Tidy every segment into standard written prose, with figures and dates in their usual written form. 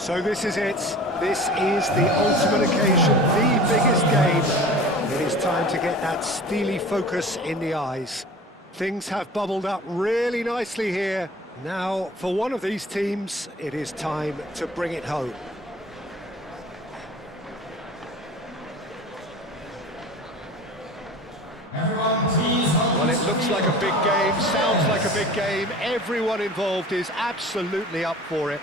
So this is it. This is the ultimate occasion, the biggest game. It is time to get that steely focus in the eyes. Things have bubbled up really nicely here. Now, for one of these teams, it is time to bring it home. Well, it looks like a big game, sounds like a big game. Everyone involved is absolutely up for it.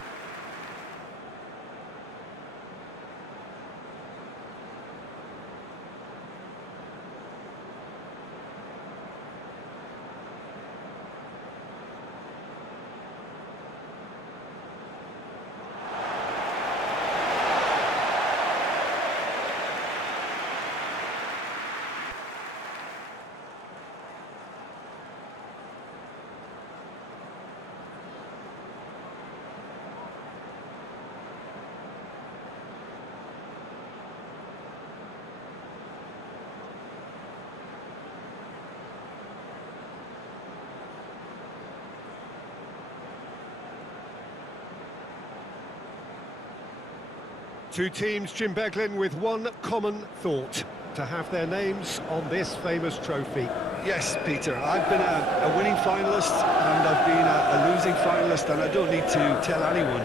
Two teams, Jim Beglin, with one common thought: to have their names on this famous trophy. Yes, Peter, I've been a winning finalist and I've been a losing finalist, and I don't need to tell anyone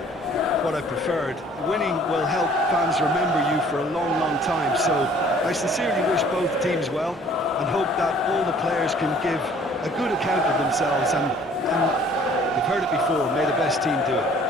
what I preferred. Winning will help fans remember you for a long, long time, so I sincerely wish both teams well and hope that all the players can give a good account of themselves, and you've heard it before, may the best team do it.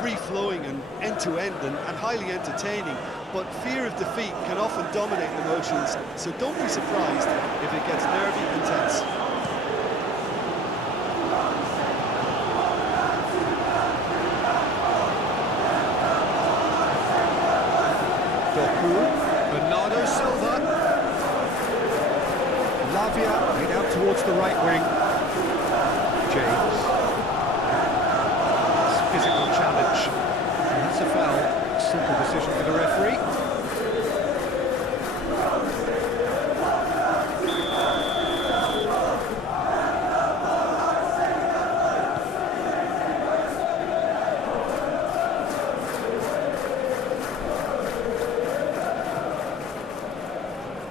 Free-flowing and end-to-end and highly entertaining, but fear of defeat can often dominate emotions, so don't be surprised if it gets nervy and tense. Bernardo Silva. Lavia made out towards the right wing. James. Physical challenge. And that's a foul. Simple decision for the referee.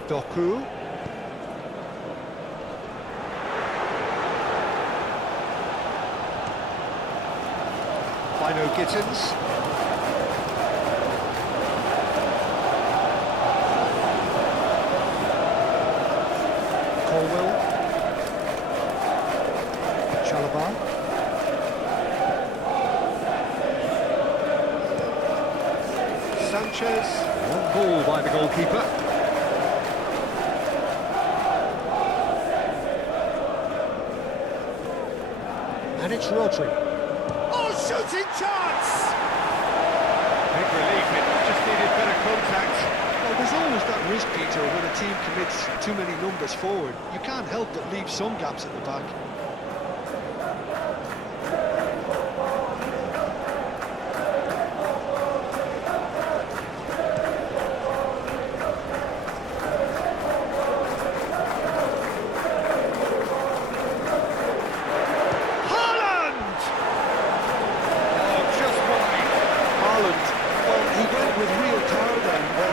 Doku. Bino Gittins. Colwell. Chalobah. Sanchez. One ball by the goalkeeper. And it's Rodri. Shooting chance! Big relief, it just needed better contact. Well, there's always that risk, Peter, when a team commits too many numbers forward. You can't help but leave some gaps at the back.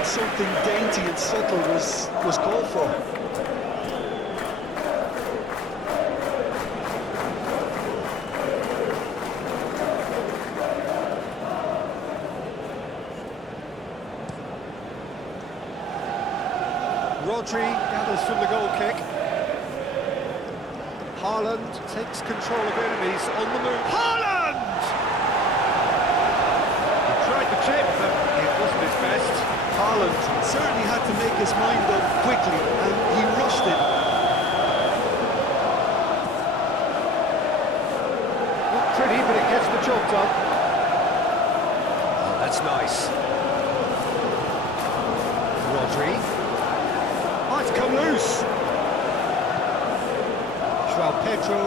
Something dainty and subtle was called for. Rodri gathers from the goal kick. Haaland takes control of enemies on the move. Haaland! He tried the chip, but it wasn't his best. Haaland certainly had to make his mind up quickly, and he rushed it. Not pretty, but it gets the job done. Oh, that's nice. Rodri. Oh, it's come loose. João Pedro.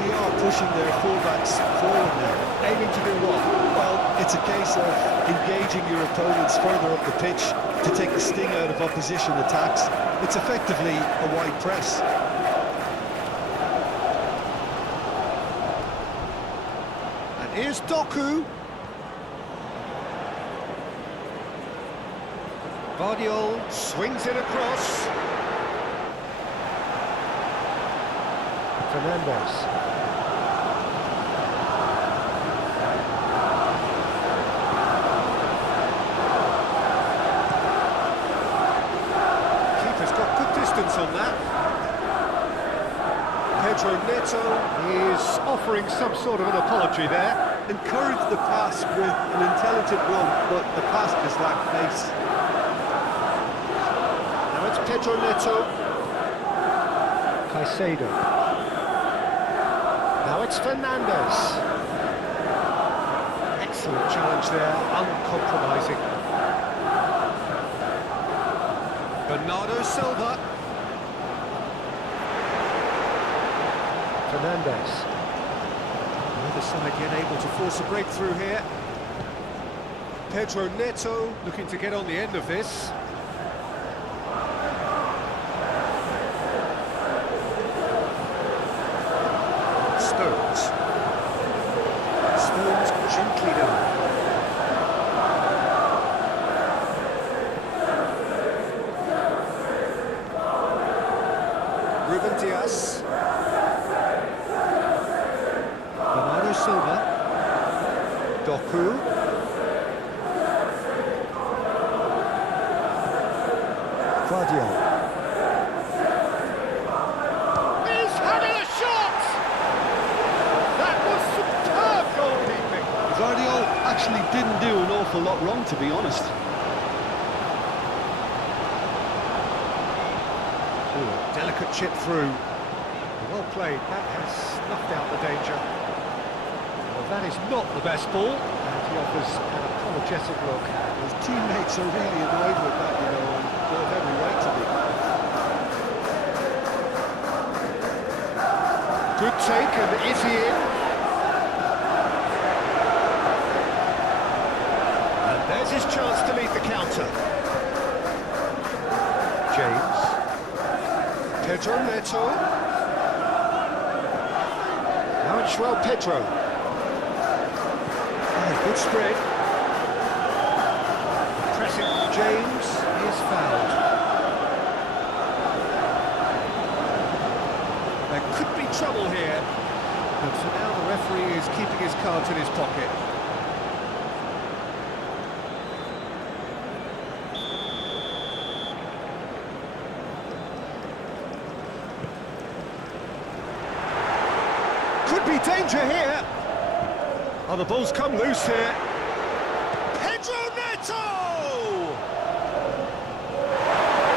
really are pushing their fullbacks forward now. Aiming to do what? Well, it's a case of engaging your opponents further up the pitch to take the sting out of opposition attacks. It's effectively a wide press. And here's Doku. Vardiol swings it across. Fernandez. Keeper's got good distance on that. Pedro Neto is offering some sort of an apology there. Encourage the pass with an intelligent run, but the pass just lacked pace. Now it's Pedro Neto. Caicedo. Now it's Fernandez. Excellent challenge there, uncompromising. Bernardo Silva. Fernandez. The other side yet able to force a breakthrough here. Pedro Neto looking to get on the end of this. Stones gently down. Ruben Diaz. Bernardo Silva. Doku. Vardiol. Vardiol actually didn't do an awful lot wrong, to be honest. Ooh, delicate chip through. Well played, that has snuffed out the danger. Well, that is not the best ball, and he offers an apologetic look. His teammates are really annoyed with that, you know, and they have every right to be. Good take, and is he in? There's his chance to lead the counter. James. Pedro Neto. Now it's João Pedro. Oh, good spread. Pressing James is fouled. There could be trouble here. But for now the referee is keeping his cards in his pocket. Could be danger here. Oh, the ball's come loose here. Pedro Neto!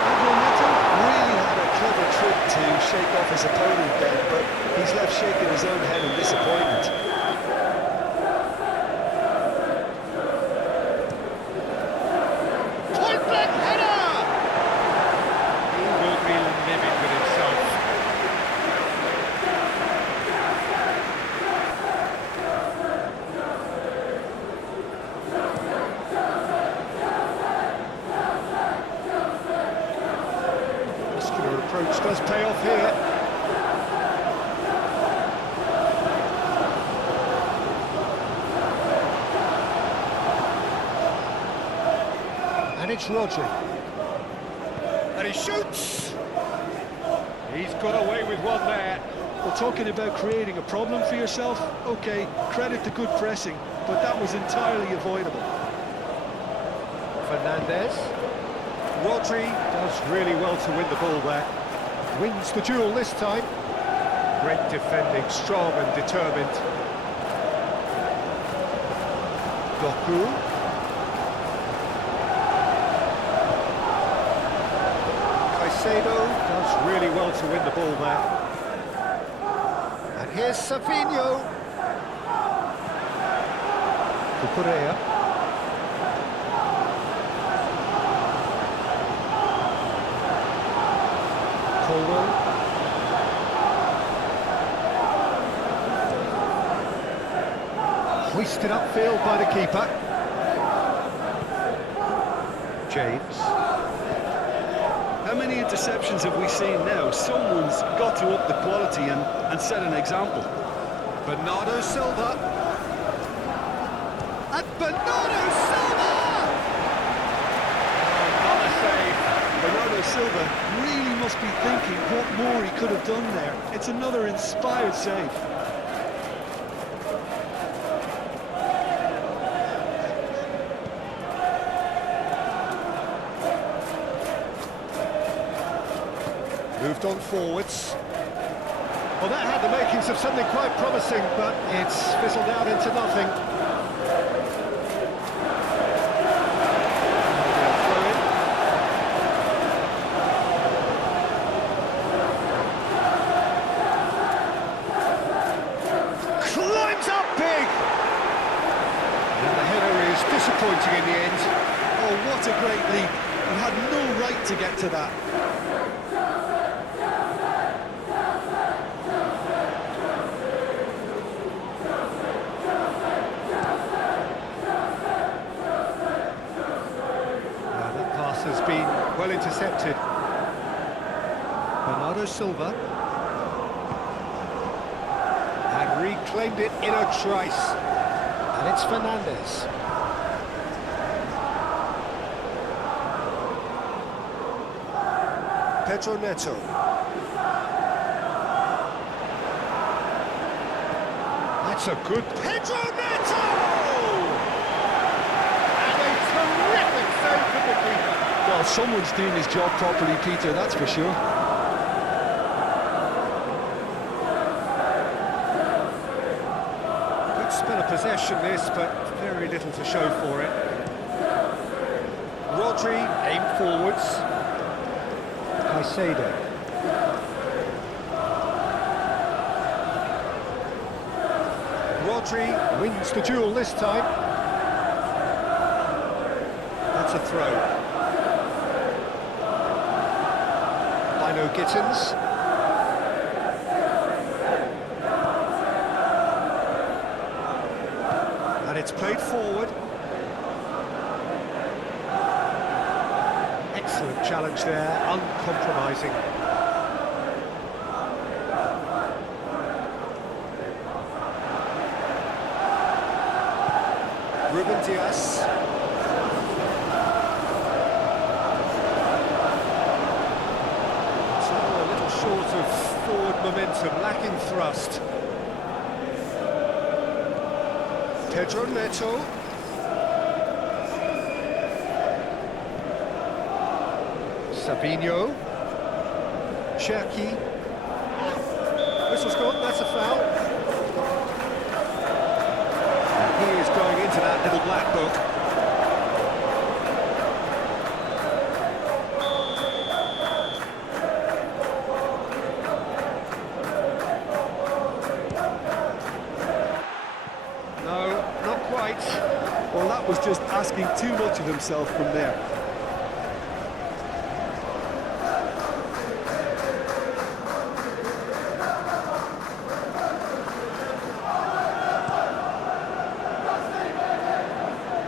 Pedro Neto really had a clever trick to shake off his opponent then, but he's left shaking his own head in disappointment. Point blank header! He will be livid with himself. Approach does pay off here. And it's Rodri. And he shoots! He's got away with one there. Well, talking about creating a problem for yourself, okay, credit to good pressing, but that was entirely avoidable. Fernandez. Rodri does really well to win the ball there. Wins the duel this time. Great defending, strong and determined. Doku. Caicedo does really well to win the ball there. And here's Savinho. Cucurella. Colwell. Hoisted upfield by the keeper. James. How many interceptions have we seen now? Someone's got to up the quality and set an example. Bernardo Silva. And Bernardo Silva! Not a save. Bernardo Silva really must be thinking what more he could have done there. It's another inspired save. Moved on forwards. Well, that had the makings of something quite promising, but it's fizzled out into nothing. Climbs up big! And the header is disappointing in the end. Oh, what a great leap. He had no right to get to that. Has been well intercepted. Bernardo Silva. And reclaimed it in a trice. And it's Fernandez. Pedro Neto. That's a good Pedro Neto! And a terrific save from the keeper. Well, someone's doing his job properly, Peter, that's for sure. Good spell of possession this, but very little to show for it. Rodri aimed forwards. Caicedo. Rodri wins the duel this time. That's a throw. No Gittins. And it's played forward. Excellent challenge there, uncompromising. Ruben Dias. Short of forward momentum, lacking thrust. Pedro Neto. Sabinho. Cherki. Whistle's gone, that's a foul. And he is going into that little black book. Well, that was just asking too much of himself from there.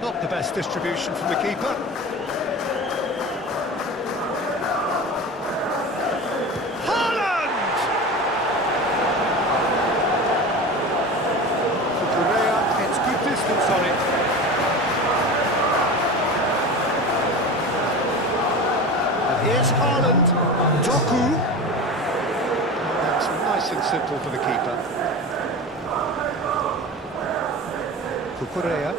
Not the best distribution from the keeper. On it. And here's Haaland. Doku. That's nice and simple for the keeper. Cucurella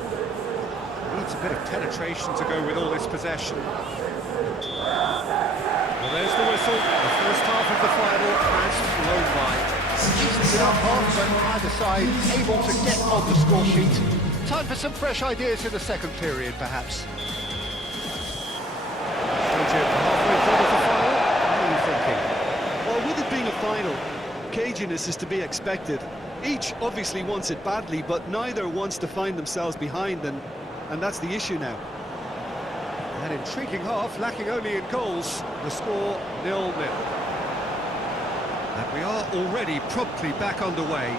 needs a bit of penetration to go with all this possession. Well, there's the whistle. The first half of the final has flown by. Easily enough half, but either side able to get on the score sheet. Time for some fresh ideas in the second period, perhaps. Halfway through the final, what are you thinking? Well, with it being a final, caginess is to be expected. Each obviously wants it badly, but neither wants to find themselves behind, and that's the issue now. An intriguing half, lacking only in goals. The score 0-0. And we are already promptly back underway.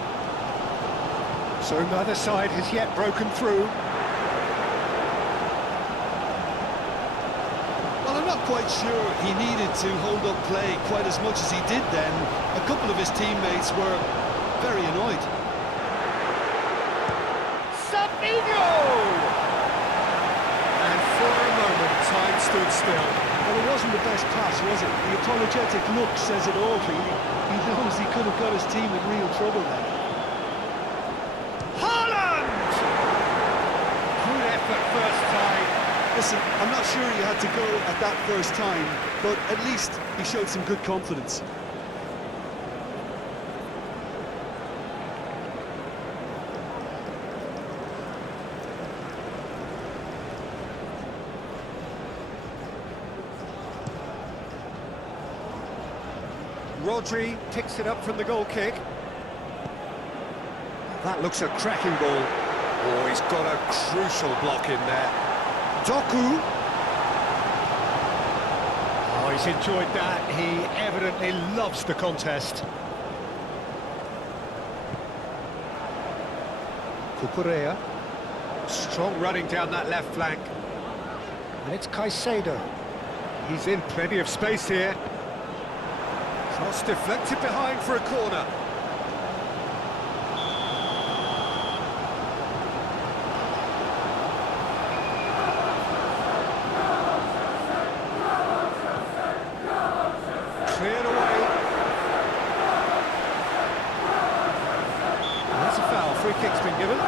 So neither side has yet broken through. Well, I'm not quite sure he needed to hold up play quite as much as he did then. A couple of his teammates were very annoyed. Sabino! And for a moment, time stood still. Well, it wasn't the best pass, was it? The apologetic look says it all, really. He knows he could have got his team in real trouble then. Haaland! Good effort first time. Listen, I'm not sure he had to go at that first time, but at least he showed some good confidence. Rodri picks it up from the goal kick. That looks a cracking ball. Oh, he's got a crucial block in there. Doku. Oh, he's enjoyed that. He evidently loves the contest. Cucurella. Strong running down that left flank. And it's Caicedo. He's in plenty of space here. Cross deflected behind for a corner. Cleared away. And that's a foul. Free kick's been given.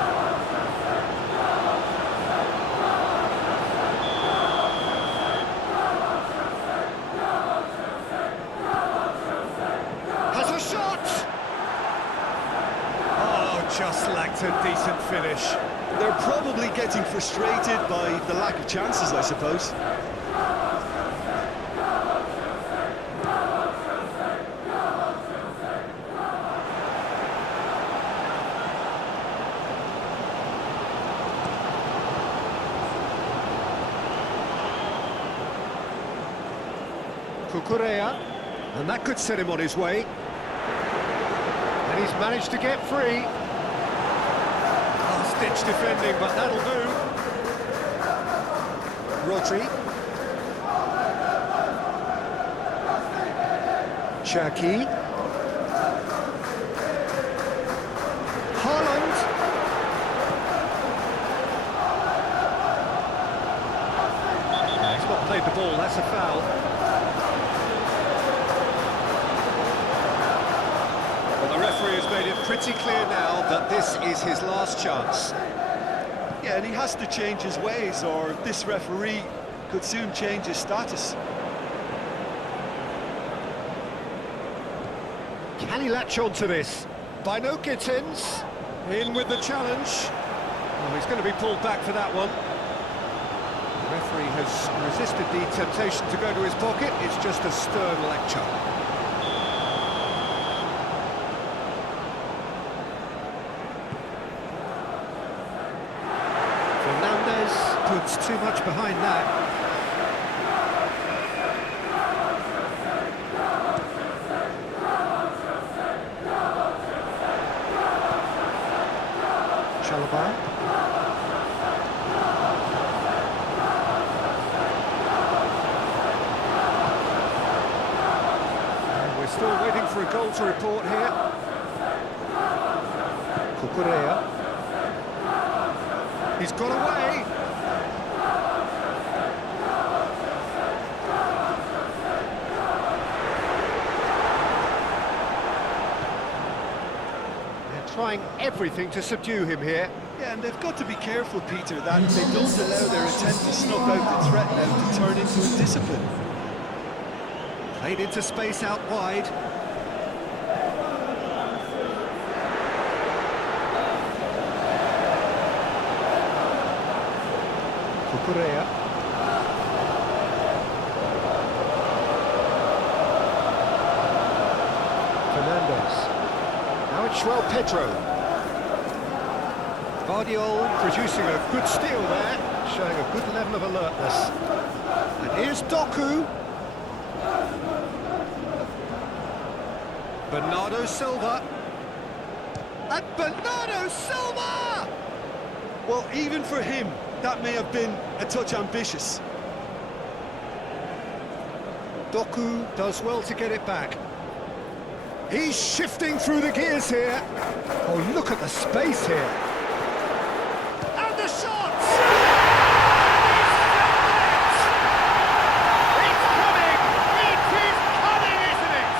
Just lacked a decent finish. They're probably getting frustrated by the lack of chances, I suppose. Cucurella, and that could set him on his way. And he's managed to get free. Ditch defending, but that'll do. Rodri. Cherki. Haaland. He's not played the ball, that's a foul. Well, the referee has made it pretty clear now that this is his last chance. Yeah, and he has to change his ways, or this referee could soon change his status. Can he latch on to this? By no Gittins. In with the challenge. Oh, he's going to be pulled back for that one. The referee has resisted the temptation to go to his pocket. It's just a stern lecture. Puts too much behind that. Chalobah. And we're still waiting for a goal to report here. Cucurella. He's got away. Trying everything to subdue him here. Yeah, and they've got to be careful, Peter, that they don't allow their attempt to snuff out the threat now to turn into a discipline. Played into space out wide. Cucurella. Fernandez. Now it's João Pedro. Guardiola producing a good steal there, showing a good level of alertness. And here's Doku. Bernardo Silva. And Bernardo Silva! Well, even for him, that may have been a touch ambitious. Doku does well to get it back. He's shifting through the gears here. Oh, look at the space here. And the shots! It's coming! It is coming, isn't it?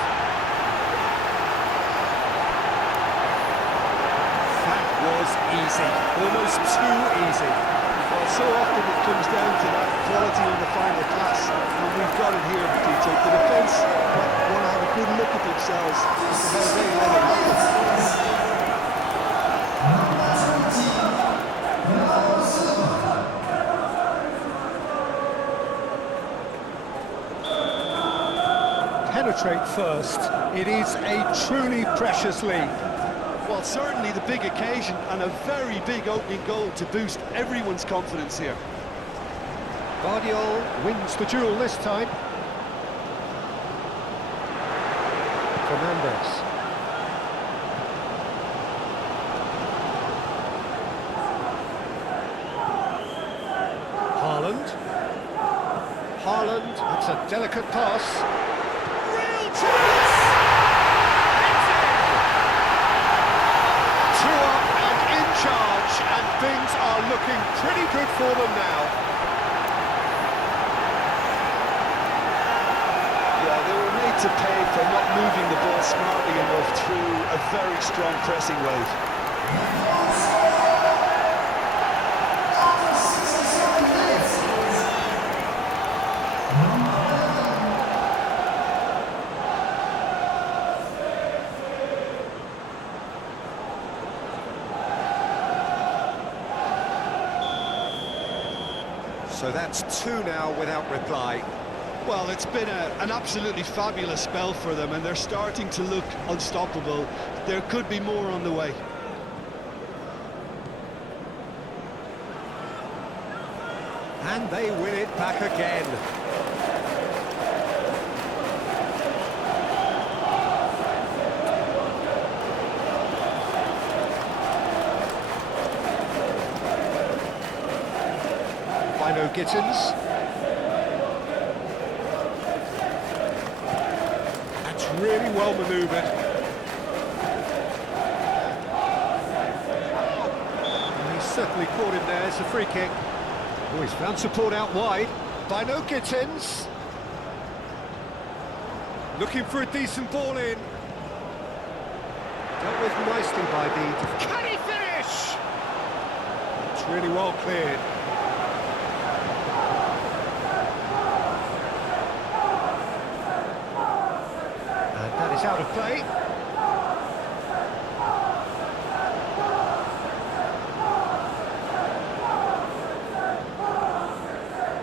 That was easy. Almost too easy. Well, so often it comes down to that quality on the final pass, and we've got it here, DJ. The defence want to have a good look at themselves as to how they let it happen. Penetrate first. It is a truly precious lead. Well, certainly the big occasion and a very big opening goal to boost everyone's confidence here. Guardiola wins the duel this time. Fernandes. Haaland, that's a delicate pass. Real chance! It's in! 2 up and in charge, and things are looking pretty good for them now. Yeah, they were made to pay for not moving the ball smartly enough through a very strong pressing wave. So that's 2 now without reply. Well, it's been an absolutely fabulous spell for them, and they're starting to look unstoppable. There could be more on the way. And they win it back again. Bino Gittins. That's really well manoeuvred. And he's certainly caught him there. It's a free kick. Oh, he's found support out wide. Bino Gittins. Looking for a decent ball in. Dealt with nicely by the... Can he finish? It's really well cleared. And that is out of play.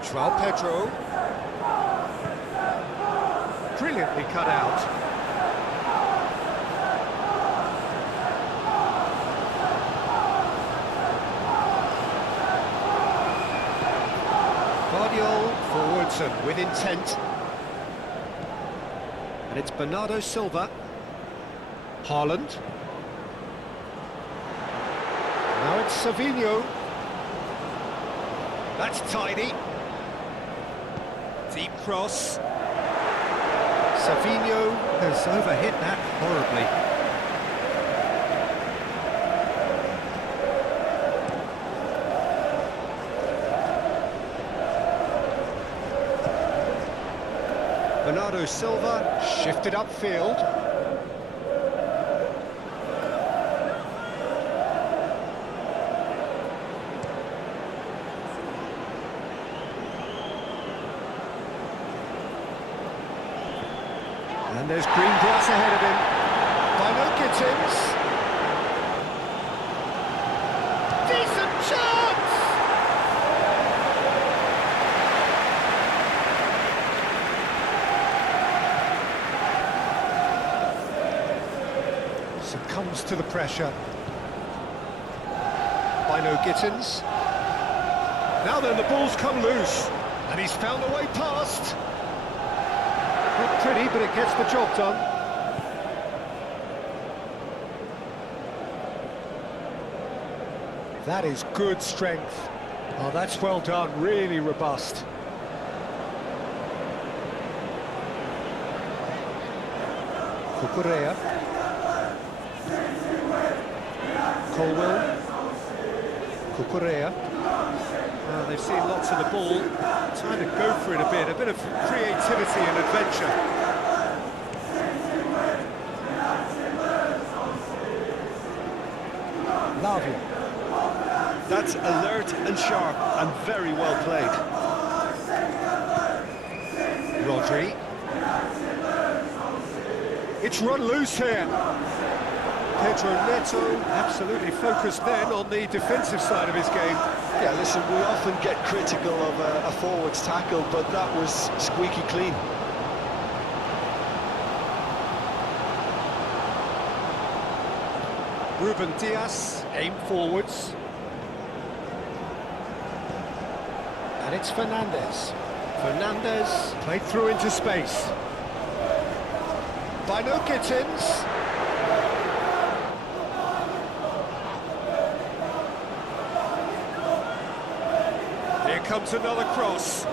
João Pedro. Brilliantly cut out. Guardiola forwards and with intent. And it's Bernardo Silva. Haaland. Now it's Savinho. That's tidy. Deep cross. Savinho has overhit that horribly. Bernardo Silva shifted upfield. And there's green grass ahead of him. Bino Gittins. Decent chance! Succumbs to the pressure. Bino Gittins. Now then, the ball's come loose. And he's found a way past. Not pretty, but it gets the job done. That is good strength. Oh, that's well done, really robust. Cucurella. Colwell. Cucurella. They've seen lots of the ball. Time to go for it a bit of creativity and adventure. Lavia. That's alert and sharp and very well played. Rodri. It's run loose here. Pedro Neto absolutely focused then on the defensive side of his game. Yeah, listen, we often get critical of a forward's tackle, but that was squeaky clean. Ruben Diaz, aim forwards. And it's Fernandez. Fernandez played through into space. By no Gittins. Here comes another cross.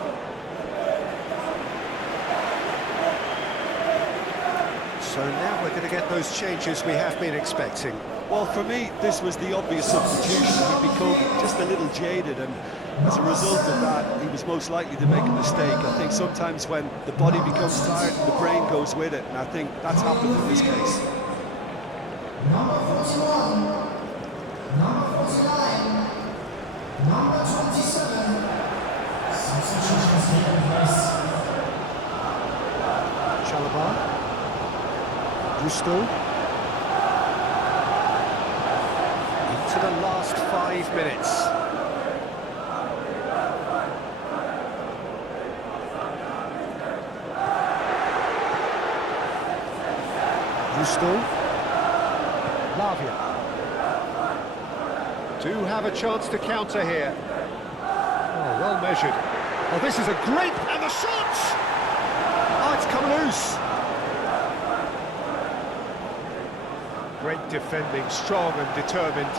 So now we're going to get those changes we have been expecting. Well, for me, this was the obvious substitution. He'd become just a little jaded, and as a result of that, he was most likely to make a mistake. I think sometimes when the body becomes tired, the brain goes with it, and I think that's happened in this case. Number 41, number 49, number 27. Substitutions taking place. Chalobah. Gusto. To the last 5 minutes. Gusto. Lavia. Do have a chance to counter here. Oh, well measured. Oh, this is a great... and the shot! Oh, it's come loose. Great defending, strong and determined.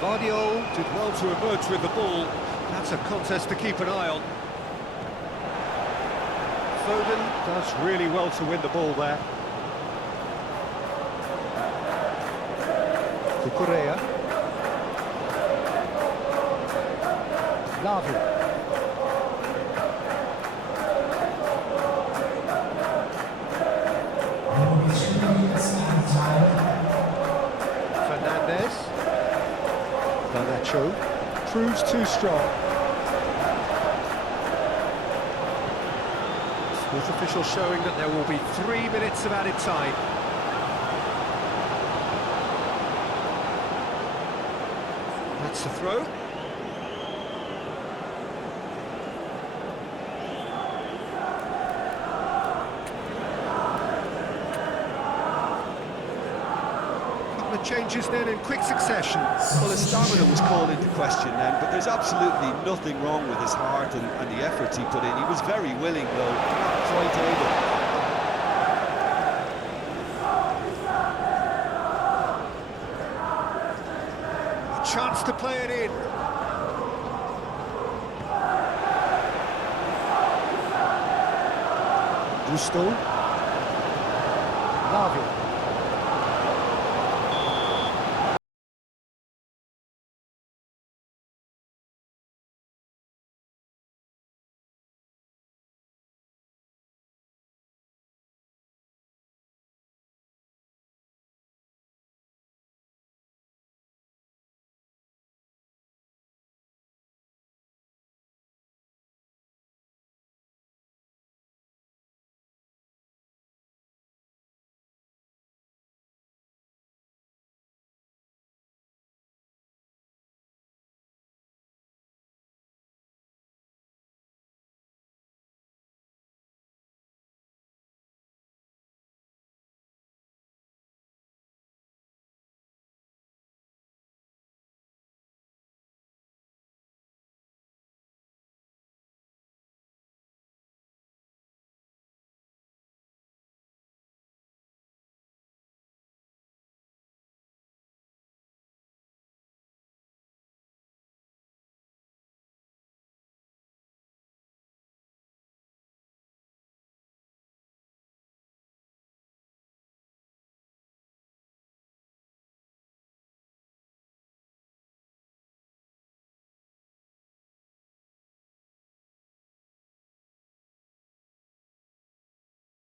Vardio did well to emerge with the ball. That's a contest to keep an eye on. Foden does really well to win the ball there. Cucurella. Lavia. Fernandez. Garnacho proves too strong. With officials showing that there will be 3 minutes of added time. That's the throw. Changes then in quick succession. Well, his stamina was called into question then, but there's absolutely nothing wrong with his heart and the efforts he put in. He was very willing, though, not quite able. A chance to play it in. Gusto. Lavia.